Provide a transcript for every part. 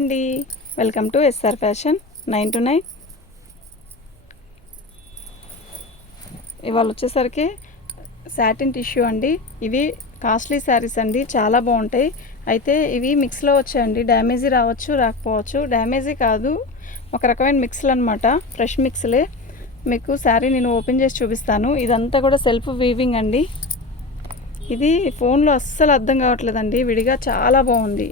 Hi అండి, welcome to SR fashion 9 to 9. ఇవాళ వచ్చేసరికి సాటిన్ టిష్యూ అండి. ఇవి కాస్ట్లీ శారీస్ అండి, చాలా బాగుంటాయి. అయితే ఇవి మిక్స్లో వచ్చాయండి, డ్యామేజీ రావచ్చు రాకపోవచ్చు. డ్యామేజీ కాదు, ఒక రకమైన మిక్స్లు అనమాట, ఫ్రెష్ మిక్స్లే. మీకు శారీ నేను ఓపెన్ చేసి చూపిస్తాను. ఇదంతా కూడా సెల్ఫ్ వీవింగ్ అండి. ఇది ఫోన్లో అస్సలు అర్థం కావట్లేదండి, విడిగా చాలా బాగుంది.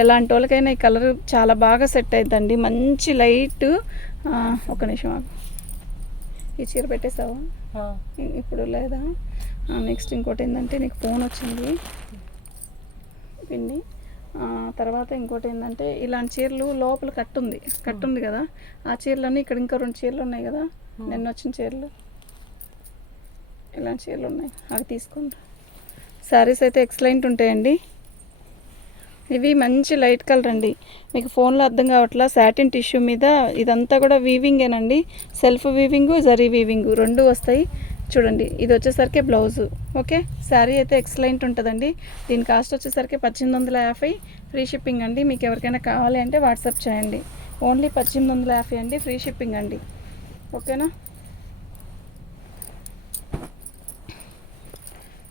ఎలాంటి వాళ్ళకైనా ఈ కలర్ చాలా బాగా సెట్ అవుతుందండి. మంచి లైట్. ఒక నిమిషం ఆగు. ఈ చీర పెట్టేసావా ఇప్పుడు? లేదా నెక్స్ట్ ఇంకోటి ఏంటంటే, నీకు ఫోన్ వచ్చింది పిండి. తర్వాత ఇంకోటి ఏంటంటే, ఇలాంటి చీరలు లోపల కట్టుంది కదా, ఆ చీరలన్నీ ఇక్కడ ఇంకా 2 చీరలు ఉన్నాయి కదా, నిన్న వచ్చిన చీరలు, ఇలాంటి చీరలు ఉన్నాయి, అవి తీసుకోండి. శారీస్ అయితే ఎక్సలెంట్ ఉంటాయండి. ఇవి మంచి లైట్ కలర్ అండి, మీకు ఫోన్లో అర్థం కావట్లా. సాటిన్ టిష్యూ మీద ఇదంతా కూడా వీవింగేనండి, సెల్ఫ్ వీవింగు, జరీ వీవింగు 2 వస్తాయి. చూడండి, ఇది వచ్చేసరికి బ్లౌజు. ఓకే, శారీ అయితే ఎక్సలెంట్ ఉంటుందండి. దీని కాస్ట్ వచ్చేసరికి 1850, ఫ్రీ షిప్పింగ్ అండి. మీకు ఎవరికైనా కావాలి అంటే వాట్సాప్ చేయండి. ఓన్లీ 1850 అండి, ఫ్రీ షిప్పింగ్ అండి. ఓకేనా.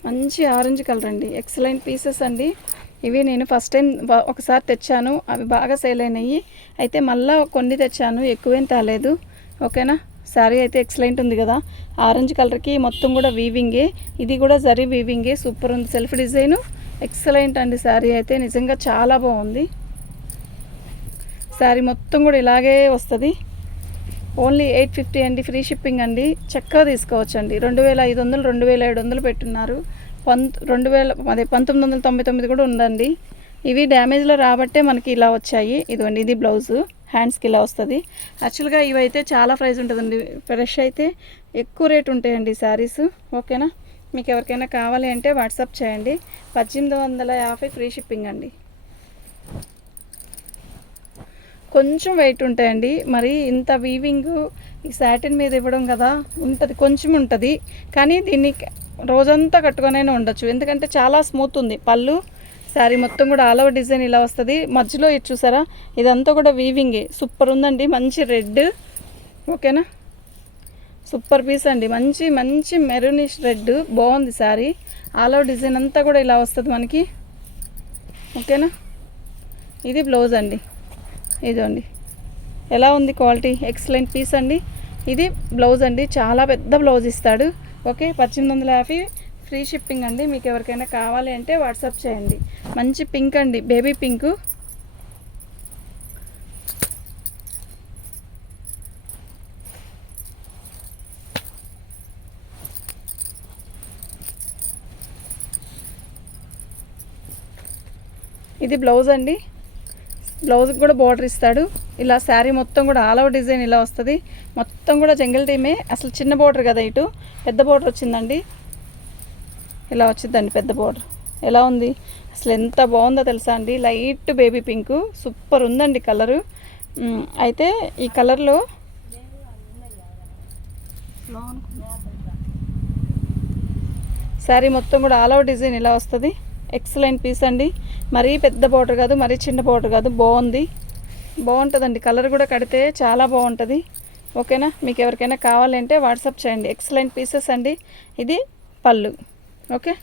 మంచి ఆరెంజ్ కలర్ అండి, ఎక్సలెంట్ పీసెస్ అండి. ఇవి నేను ఫస్ట్ టైం ఒకసారి తెచ్చాను, అవి బాగా సేల్ అయినాయి. అయితే మళ్ళీ కొన్ని తెచ్చాను, ఎక్కువేం తేలేదు. ఓకేనా. శారీ అయితే ఎక్సలెంట్ ఉంది కదా, ఆరెంజ్ కలర్కి మొత్తం కూడా వీవింగే, ఇది కూడా జరీ వీవింగే. సూపర్ ఉంది, సెల్ఫ్ డిజైను ఎక్సలెంట్ అండి. శారీ అయితే నిజంగా చాలా బాగుంది. శారీ మొత్తం కూడా ఇలాగే వస్తుంది. ఓన్లీ 850 అండి, ఫ్రీ షిప్పింగ్ అండి. చక్కగా తీసుకోవచ్చు అండి. 2500, 2700 పెట్టున్నారు. 1999 కూడా ఉందండి. ఇవి డ్యామేజ్లో రాబట్టే మనకి ఇలా వచ్చాయి. ఇదిగోండి, ఇది బ్లౌజు, హ్యాండ్స్కి ఇలా వస్తుంది. యాక్చువల్గా ఇవైతే చాలా ప్రైస్ ఉంటుందండి, ఫ్రెష్ అయితే ఎక్కువ రేట్ ఉంటాయండి శారీస్. ఓకేనా. మీకు ఎవరికైనా కావాలి అంటే వాట్సాప్ చేయండి. 1850, ఫ్రీ షిప్పింగ్ అండి. కొంచెం వెయిట్ ఉంటాయండి, మరి ఇంత వీవింగ్ ఈ సాటిన్ మీద ఇవ్వడం కదా, ఉంటుంది కొంచెం ఉంటుంది. కానీ దీన్ని రోజంతా కట్టుకొనైనా ఉండొచ్చు, ఎందుకంటే చాలా స్మూత్ ఉంది. పళ్ళు శారీ మొత్తం కూడా ఆల్ ఓవర్ డిజైన్ ఇలా వస్తుంది. మధ్యలో ఇది చూసారా, ఇదంతా కూడా వీవింగే. సూపర్ ఉందండి, మంచి రెడ్. ఓకేనా, సూపర్ పీస్ అండి. మంచి మంచి మెరూనిష్ రెడ్, బాగుంది శారీ. ఆల్ ఓవర్ డిజైన్ అంతా కూడా ఇలా వస్తుంది మనకి. ఓకేనా. ఇది బ్లౌజ్ అండి, ఇదండి ఎలా ఉంది క్వాలిటీ, ఎక్సలెంట్ పీస్ అండి. ఇది బ్లౌజ్ అండి, చాలా పెద్ద బ్లౌజ్ ఇస్తాడు. ఓకే, 1850, ఫ్రీ షిప్పింగ్ అండి. మీకు ఎవరికైనా కావాలి అంటే వాట్సాప్ చేయండి. మంచి పింక్ అండి, బేబీ పింకు. ఇది బ్లౌజ్ అండి, బ్లౌజ్కి కూడా బార్డర్ ఇస్తాడు. ఇలా శారీ మొత్తం కూడా ఆల్ ఓవర్ డిజైన్ ఇలా వస్తుంది. మొత్తం కూడా జంగిల్ టీమే, అసలు చిన్న బార్డర్ కదా, ఇటు పెద్ద బార్డర్ వచ్చిందండి. ఇలా వచ్చిందండి పెద్ద బార్డర్. ఎలా ఉంది అసలు, ఎంత బాగుందో తెలుసా అండి. లైట్ బేబీ పింకు, సూపర్ ఉందండి కలరు. అయితే ఈ కలర్లో శారీ మొత్తం కూడా ఆల్ ఓవర్ డిజైన్ ఇలా వస్తుంది. ఎక్సలెంట్ పీస్ అండి. మరీ పెద్ద బార్డర్ కాదు, మరీ చిన్న బార్డర్ కాదు, బాగుంటుందండి. కలర్ కూడా కడితే చాలా బాగుంటుంది. ఓకేనా. మీకు ఎవరికైనా కావాలంటే వాట్సాప్ చేయండి. ఎక్సలెంట్ పీసెస్ అండి. ఇది పళ్ళు. ఓకే,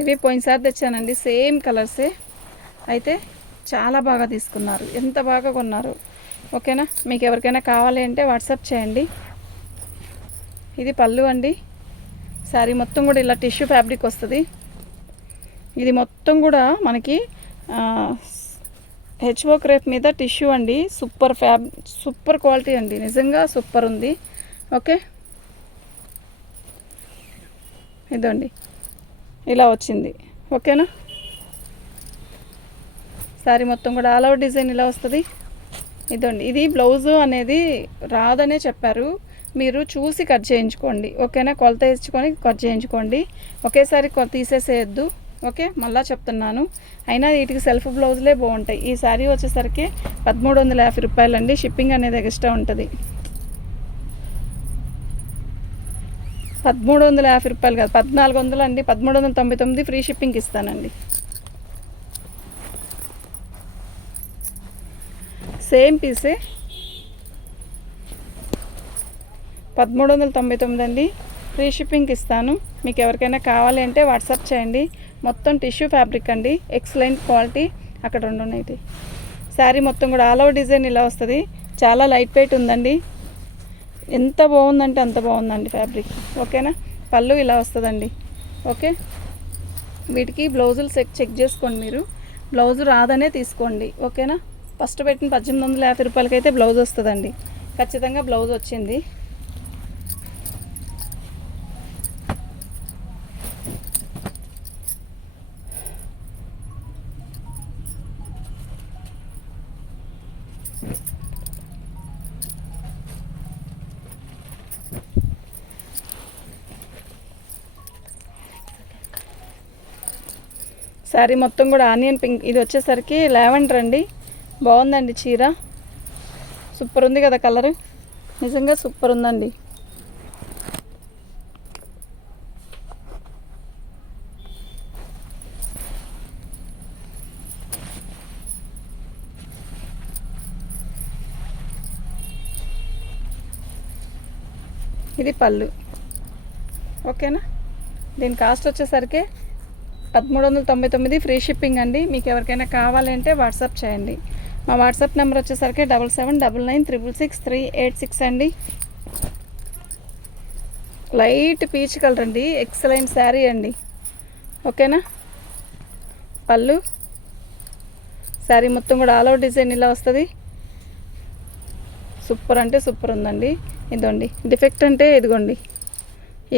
ఇవి పోయినసారి తెచ్చానండి, సేమ్ కలర్సే. అయితే చాలా బాగా తీసుకున్నారు, ఎంత బాగా కొన్నారు. ఓకేనా. మీకు ఎవరికైనా కావాలి అంటే వాట్సాప్ చేయండి. ఇది పళ్ళు అండి. శారీ మొత్తం కూడా ఇలా టిష్యూ ఫ్యాబ్రిక్ వస్తుంది. ఇది మొత్తం కూడా మనకి హెచ్ఓ క్రేప్ మీద టిష్యూ అండి. సూపర్ క్వాలిటీ అండి, నిజంగా సూపర్ ఉంది. ఓకే, ఇదండి ఇలా వచ్చింది. ఓకేనా. శారీ మొత్తం కూడా ఆల్ ఓవర్ డిజైన్ ఇలా వస్తుంది. ఇదండి, ఇది బ్లౌజు అనేది రాదనే చెప్పారు, మీరు చూసి కట్ చేయించుకోండి. ఓకేనా, కొలత ఇచ్చుకొని కట్ చేయించుకోండి. ఒకేసారి తీసేసేయద్దు. ఓకే, మళ్ళీ చెప్తున్నాను. అయినా వీటికి సెల్ఫ్ బ్లౌజులే బాగుంటాయి. ఈ శారీ వచ్చేసరికి 1350 రూపాయలండి. షిప్పింగ్ అనేది ఎక్స్ట్రా ఉంటుంది. 1350 రూపాయలు కాదు, 1400 అండి. 1399 ఫ్రీ షిప్పింగ్కి ఇస్తానండి. సేమ్ పీసే 1399 అండి. ఫ్రీ షిప్పింగ్కి ఇస్తాను. మీకు ఎవరికైనా కావాలి అంటే వాట్సాప్ చేయండి. మొత్తం టిష్యూ ఫ్యాబ్రిక్ అండి, ఎక్సలెంట్ క్వాలిటీ. అక్కడ 2 ఉన్నాయి. శారీ మొత్తం కూడా ఆల్ ఓవర్ డిజైన్ ఇలా వస్తుంది. చాలా లైట్ వెయిట్ ఉందండి. ఎంత బాగుందంటే అంత బాగుందండి ఫ్యాబ్రిక్. ఓకేనా, పళ్ళు ఇలా వస్తుందండి. ఓకే, వీటికి బ్లౌజులు చెక్ చేసుకోండి. మీరు బ్లౌజు రాదనే తీసుకోండి. ఓకేనా, ఫస్ట్ పెట్టిన 1850 రూపాయలకి అయితే బ్లౌజ్ వస్తుందండి. ఖచ్చితంగా బ్లౌజ్ వచ్చింది. శారీ మొత్తం కూడా ఆనియన్ పింక్, ఇది వచ్చేసరికి లావెండర్ అండి. బాగుందండి చీర, సూపర్ ఉంది కదా కలరు, నిజంగా సూపర్ ఉందండి. ఇది పళ్ళు. ఓకేనా, దీని కాస్ట్ వచ్చేసరికి 1399 ఫ్రీ షిప్పింగ్ అండి. మీకు ఎవరికైనా కావాలంటే వాట్సాప్ చేయండి. మా వాట్సాప్ నెంబర్ వచ్చేసరికి 7799666386 అండి. లైట్ పీచ్ కలర్ అండి, ఎక్సలెంట్ శారీ అండి. ఓకేనా, పళ్ళు, శారీ మొత్తం కూడా ఆల్ ఓవర్ డిజైన్ ఇలా వస్తుంది. సూపర్ అంటే సూపర్ ఉందండి. ఇదండి డిఫెక్ట్ అంటే ఇదిగోండి,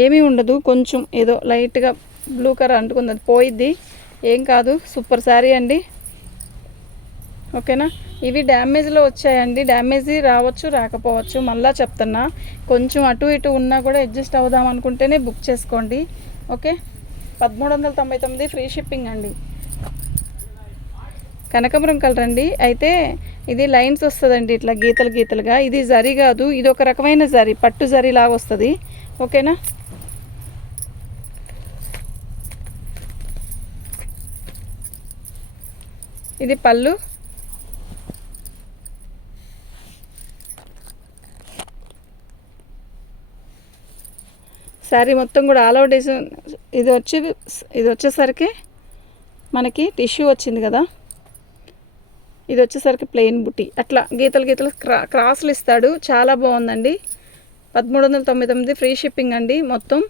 ఏమీ ఉండదు. కొంచెం ఏదో లైట్గా బ్లూ కలర్ అంటుకుంది, అది పోయిద్ది, ఏం కాదు. సూపర్ శారీ అండి. ఓకేనా, ఇవి డ్యామేజ్లో వచ్చాయండి. డ్యామేజ్ రావచ్చు, రాకపోవచ్చు. మళ్ళీ చెప్తున్నా, కొంచెం అటు ఇటు ఉన్నా కూడా అడ్జస్ట్ అవుదాం అనుకుంటేనే బుక్ చేసుకోండి. ఓకే, 1399 ఫ్రీ షిప్పింగ్ అండి. కనకాంబరం కలర్ అండి. అయితే ఇది లైన్స్ వస్తుందండి, ఇట్లా గీతలు గీతలుగా. ఇది జరీ కాదు, ఇది ఒక రకమైన జరీ, పట్టు జరీ లాగా వస్తుంది. ఓకేనా, ఇది పళ్ళు. శారీ మొత్తం కూడా ఆల్ ఓవర్ డిజైన్. ఇది వచ్చేసరికి మనకి టిష్యూ వచ్చింది కదా, ఇది వచ్చేసరికి ప్లెయిన్ బుట్టి, అట్లా గీతలు గీతలు క్రాస్లు ఇస్తాడు. చాలా బాగుందండి. 1399 ఫ్రీ షిప్పింగ్ అండి మొత్తం.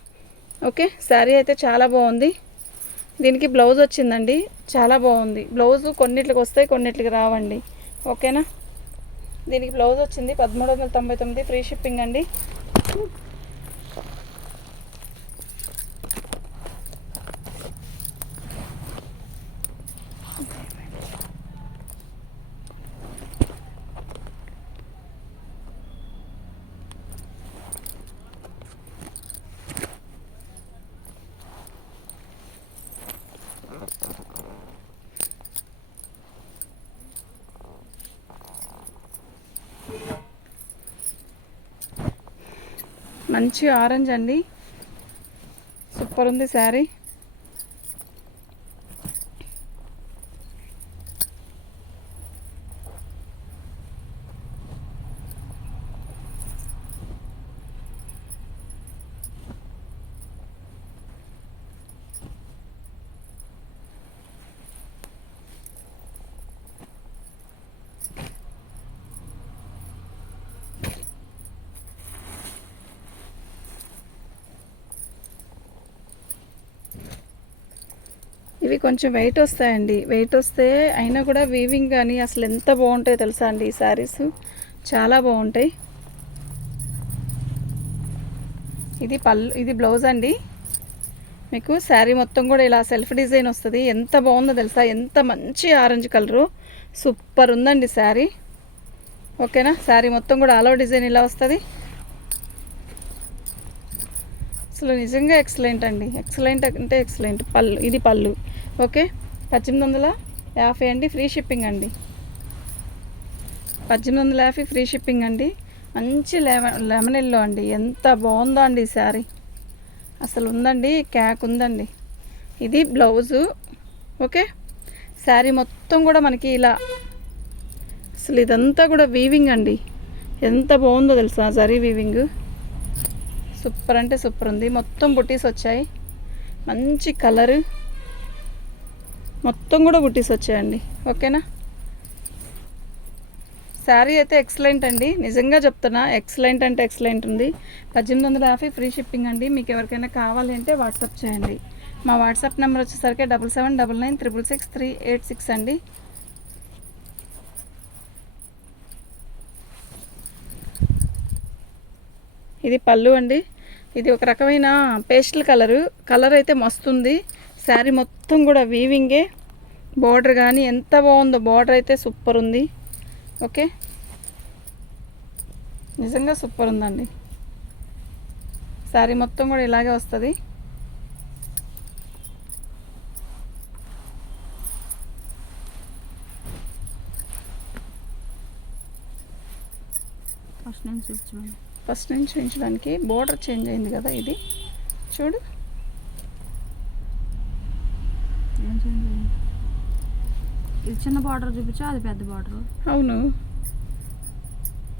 ఓకే, శారీ అయితే చాలా బాగుంది. దీనికి బ్లౌజ్ వచ్చిందండి, చాలా బాగుంది. బ్లౌజు కొన్నిట్లకి వస్తాయి, కొన్నిట్లకి రావండి. ఓకేనా, దీనికి బ్లౌజ్ వచ్చింది. 1399 ఫ్రీ షిప్పింగ్ అండి. మంచి ఆరెంజ్ అండి, సూపర్ ఉంది శారీ. ఇవి కొంచెం వెయిట్ వస్తాయండి. వెయిట్ వస్తే అయినా కూడా వీవింగ్ కానీ అసలు ఎంత బాగుంటాయో తెలుసా అండి. ఈ శారీస్ చాలా బాగుంటాయి. ఇది పళ్ళు, ఇది బ్లౌజ్ అండి. మీకు శారీ మొత్తం కూడా ఇలా సెల్ఫ్ డిజైన్ వస్తుంది. ఎంత బాగుందో తెలుసా, ఎంత మంచి ఆరెంజ్ కలరు, సూపర్ ఉందండి శారీ. ఓకేనా, శారీ మొత్తం కూడా ఆల్ ఓవర్ డిజైన్ ఇలా వస్తుంది. అసలు నిజంగా ఎక్సలెంట్ అండి, ఎక్సలెంట్ అంటే ఎక్సలెంట్. పళ్ళు, ఇది పళ్ళు. ఓకే, 1850 అండి, ఫ్రీ షిప్పింగ్ అండి. 1850 ఫ్రీ షిప్పింగ్ అండి. మంచి లెమన్ ఎల్లో అండి, ఎంత బాగుందో అండి ఈ శారీ. అసలు ఉందండి, క్యాక్ ఉందండి. ఇది బ్లౌజు. ఓకే, శారీ మొత్తం కూడా మనకి ఇలా, అసలు ఇదంతా కూడా వీవింగ్ అండి. ఎంత బాగుందో తెలుసా జరీ వీవింగ్. సూపర్ అంటే సూపర్ ఉంది. మొత్తం బుట్టీస్ వచ్చాయి, మంచి కలరు, మొత్తం కూడా బుట్టీస్ వచ్చాయండి. ఓకేనా, శారీ అయితే ఎక్సలెంట్ అండి, నిజంగా చెప్తున్నా, ఎక్సలెంట్ అంటే ఎక్సలెంట్ ఉంది. 1850 ఫ్రీ షిప్పింగ్ అండి. మీకు ఎవరికైనా కావాలి అంటే వాట్సాప్ చేయండి. మా వాట్సాప్ నెంబర్ వచ్చేసరికి 7799966386 అండి. ఇది పళ్ళు అండి. ఇది ఒక రకమైన పేస్టల్ కలర్ అయితే మస్తుంది. శారీ మొత్తం కూడా వీవింగే. బార్డర్ కానీ ఎంత బాగుందో, బార్డర్ అయితే సూపర్ ఉంది. ఓకే, నిజంగా సూపర్ ఉందండి. శారీ మొత్తం కూడా ఇలాగే వస్తుంది. ఫస్ట్ నుంచి చూపించడానికి బోర్డర్ చేంజ్ అయింది కదా, ఇది చూడు. ఇది చిన్న బార్డర్ చూపించా, అది పెద్ద బార్డర్. అవును,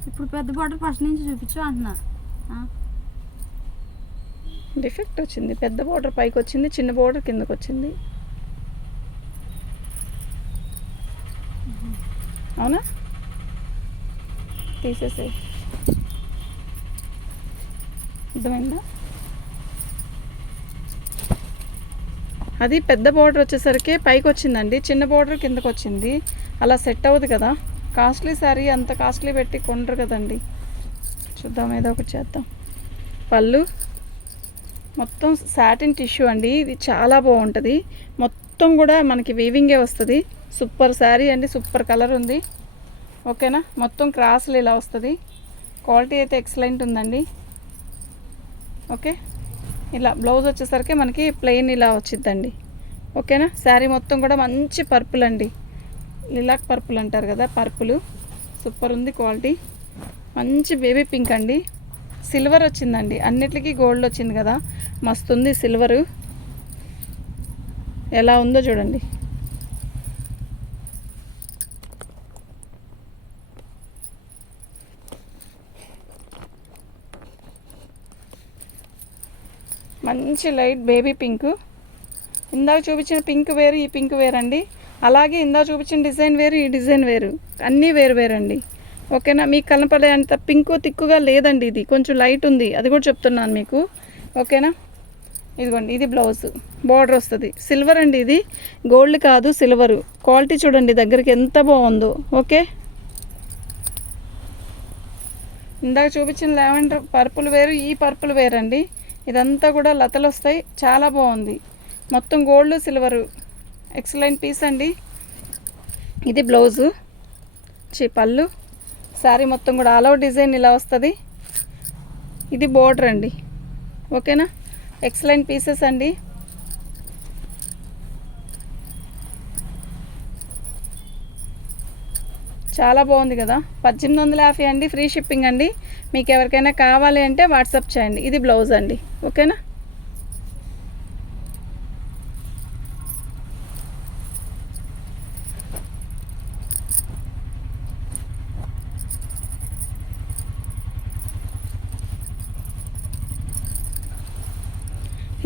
ఇప్పుడు పెద్ద బార్డర్ ఫస్ట్ నుంచి చూపించు అంటున్నా. డిఫెక్ట్ వచ్చింది. పెద్ద బార్డర్ పైకి వచ్చింది, చిన్న బార్డర్ కిందకు వచ్చింది. అవునా, తీసేసే. అర్థమైందా? అది పెద్ద బార్డర్ వచ్చేసరికి పైకి వచ్చిందండి, చిన్న బార్డర్ కిందకు వచ్చింది. అలా సెట్ అవ్వదు కదా. కాస్ట్లీ శారీ అంత కాస్ట్లీ పెట్టి కొంటారు కదండి. చూద్దాం, ఏదో ఒకటి చేద్దాం. పళ్ళు మొత్తం సాటిన్ టిష్యూ అండి, ఇది చాలా బాగుంటుంది. మొత్తం కూడా మనకి వీవింగే వస్తుంది. సూపర్ శారీ అండి, సూపర్ కలర్ ఉంది. ఓకేనా, మొత్తం క్రాస్లు ఇలా వస్తుంది. క్వాలిటీ అయితే ఎక్సలెంట్ ఉందండి. ఓకే, ఇలా బ్లౌజ్ వచ్చేసరికి మనకి ప్లెయిన్ ఇలా వచ్చిద్దండి. ఓకేనా, శారీ మొత్తం కూడా మంచి పర్పుల్ అండి, లిలాక్ పర్పుల్ అంటారు కదా, పర్పుల్ సూపర్ ఉంది. క్వాలిటీ మంచి బేబీ పింక్ అండి. సిల్వర్ వచ్చిందండి, అన్నిటికీ గోల్డ్ వచ్చింది కదా, మస్తు ఉంది. సిల్వరు ఎలా ఉందో చూడండి. మంచి లైట్ బేబీ పింక్. ఇందాక చూపించిన పింక్ వేరు, ఈ పింక్ వేరండి. అలాగే ఇందాక చూపించిన డిజైన్ వేరు, ఈ డిజైన్ వేరు, అన్నీ వేరు వేరండి. ఓకేనా, మీకు కనపడే అంత పింక్ తిక్కుగా లేదండి, ఇది కొంచెం లైట్ ఉంది, అది కూడా చెప్తున్నాను మీకు. ఓకేనా, ఇదిగోండి, ఇది బ్లౌజ్, బార్డర్ వస్తుంది. సిల్వర్ అండి, ఇది గోల్డ్ కాదు, సిల్వరు. క్వాలిటీ చూడండి దగ్గరికి ఎంత బాగుందో. ఓకే, ఇందాక చూపించిన లావెండర్ పర్పుల్ వేరు, ఈ పర్పుల్ వేరండి. ఇదంతా కూడా లతలు వస్తాయి, చాలా బాగుంది. మొత్తం గోల్డ్ సిల్వరు, ఎక్సలెంట్ పీస్ అండి. ఇది బ్లౌజు, పళ్ళు. శారీ మొత్తం కూడా ఆల్ ఓవర్ డిజైన్ ఇలా వస్తుంది. ఇది బోర్డర్ అండి. ఓకేనా, ఎక్సలెంట్ పీసెస్ అండి. చాలా బాగుంది కదా. 1850 అండి, ఫ్రీ షిప్పింగ్ అండి. మీకు ఎవరికైనా కావాలి అంటే వాట్సాప్ చేయండి. ఇది బ్లౌజ్ అండి. ఓకేనా,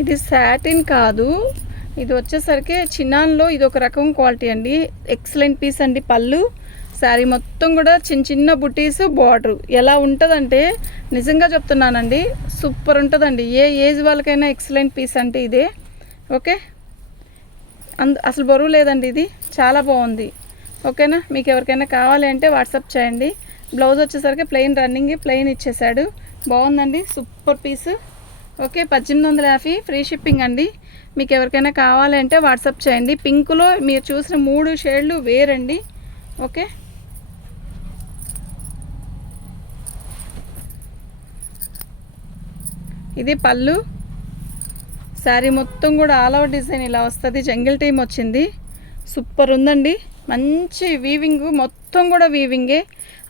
ఇది సాటిన్ కాదు, ఇది వచ్చేసరికి చిన్నాన్లో ఇది ఒక రకం క్వాలిటీ అండి. ఎక్సలెంట్ పీస్ అండి. పళ్ళు, శారీ మొత్తం కూడా చిన్న చిన్న బుటీస్, బార్డర్ ఎలా ఉంటుందంటే నిజంగా చెప్తున్నానండి, సూపర్ ఉంటుందండి. ఏ ఏజ్ వాళ్ళకైనా ఎక్సలెంట్ పీస్ అంటే ఇదే. ఓకే, అసలు బరువు లేదండి, ఇది చాలా బాగుంది. ఓకేనా, మీకు ఎవరికైనా కావాలి అంటే వాట్సాప్ చేయండి. బ్లౌజ్ వచ్చేసరికి ప్లెయిన్ రన్నింగ్, ప్లెయిన్ ఇచ్చేసాడు. బాగుందండి, super piece. Okay, 1850 free shipping అండి. మీకు ఎవరికైనా కావాలి అంటే వాట్సాప్ చేయండి. పింక్లో మీరు చూసిన 3 షేడ్లు వేరండి. ఓకే, ఇది పళ్ళు, శారీ మొత్తం కూడా ఆల్ ఓవర్ డిజైన్ ఇలా వస్తుంది. జంగిల్ టీమ్ వచ్చింది. సూపర్ ఉందండి. మంచి వీవింగ్, మొత్తం కూడా వీవింగే.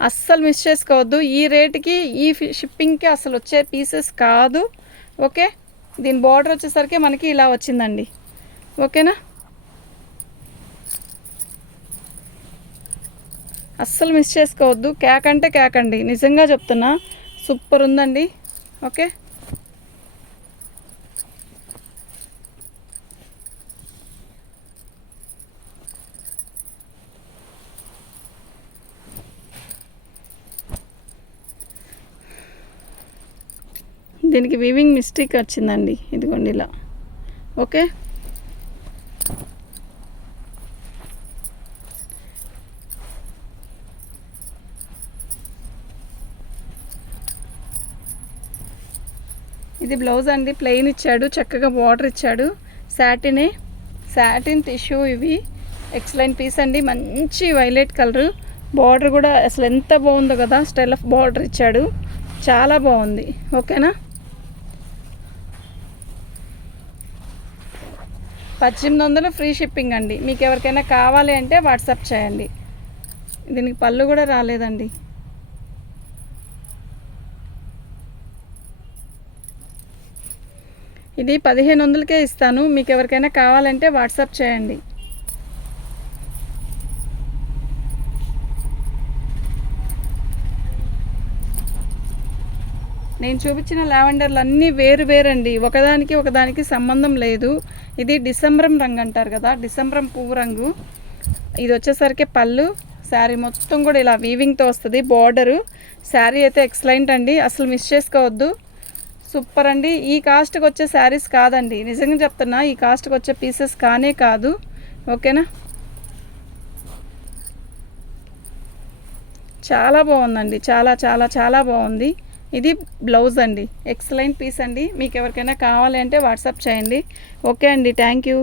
అస్సలు మిస్ చేసుకోవద్దు. ఈ రేటుకి ఈ షిప్పింగ్కి అసలు వచ్చే పీసెస్ కాదు. ఓకే, దీని బార్డర్ వచ్చేసరికి మనకి ఇలా వచ్చిందండి. ఓకేనా, అస్సలు మిస్ చేసుకోవద్దు. కేక్ అంటే కేక్ అండి, నిజంగా చెప్తున్నా. సూపర్ ఉందండి. ఓకే, దీనికి వీవింగ్ మిస్టేక్ వచ్చిందండి. ఇదిగోండి ఇలా. ఓకే, ఇది బ్లౌజ్ అండి. ప్లెయిన్ ఇచ్చాడు, చక్కగా బార్డర్ ఇచ్చాడు. Satin tissue. ఇవి ఎక్సలెంట్ పీస్ అండి. మంచి వైలెట్ కలరు. బార్డర్ కూడా అసలు ఎంత బాగుందో కదా. స్టైల్ ఆఫ్ బార్డర్ ఇచ్చాడు, చాలా బాగుంది. ఓకేనా, 1800 ఫ్రీ షిప్పింగ్ అండి. మీకు ఎవరికైనా కావాలి అంటే వాట్సాప్ చేయండి. దీనికి పళ్ళు కూడా రాలేదండి. ఇది 1500కే ఇస్తాను. మీకు ఎవరికైనా కావాలంటే వాట్సాప్ చేయండి. నేను చూపించిన లావెండర్లు అన్నీ వేరు వేరండి. ఒకదానికి సంబంధం లేదు. ఇది డిసెంబరం రంగు అంటారు కదా, డిసెంబరం పువ్వు రంగు. ఇది వచ్చేసరికి పళ్ళు. శారీ మొత్తం కూడా ఇలా వీవింగ్తో వస్తుంది. బార్డరు. శారీ అయితే ఎక్సలెంట్ అండి, అసలు మిస్ చేసుకోవద్దు. సూపర్ అండి. ఈ కాస్ట్కి వచ్చే శారీస్ కాదండి, నిజంగా చెప్తున్నా. ఈ కాస్ట్కి వచ్చే పీసెస్ కానే కాదు. ఓకేనా, చాలా బాగుందండి. చాలా చాలా చాలా బాగుంది. ఇది బ్లౌజ్ అండి. ఎక్సలెంట్ పీస్ అండి. మీకు ఎవరికైనా కావాలి అంటే వాట్సాప్ చేయండి. ఓకే అండి, థ్యాంక్ యూ.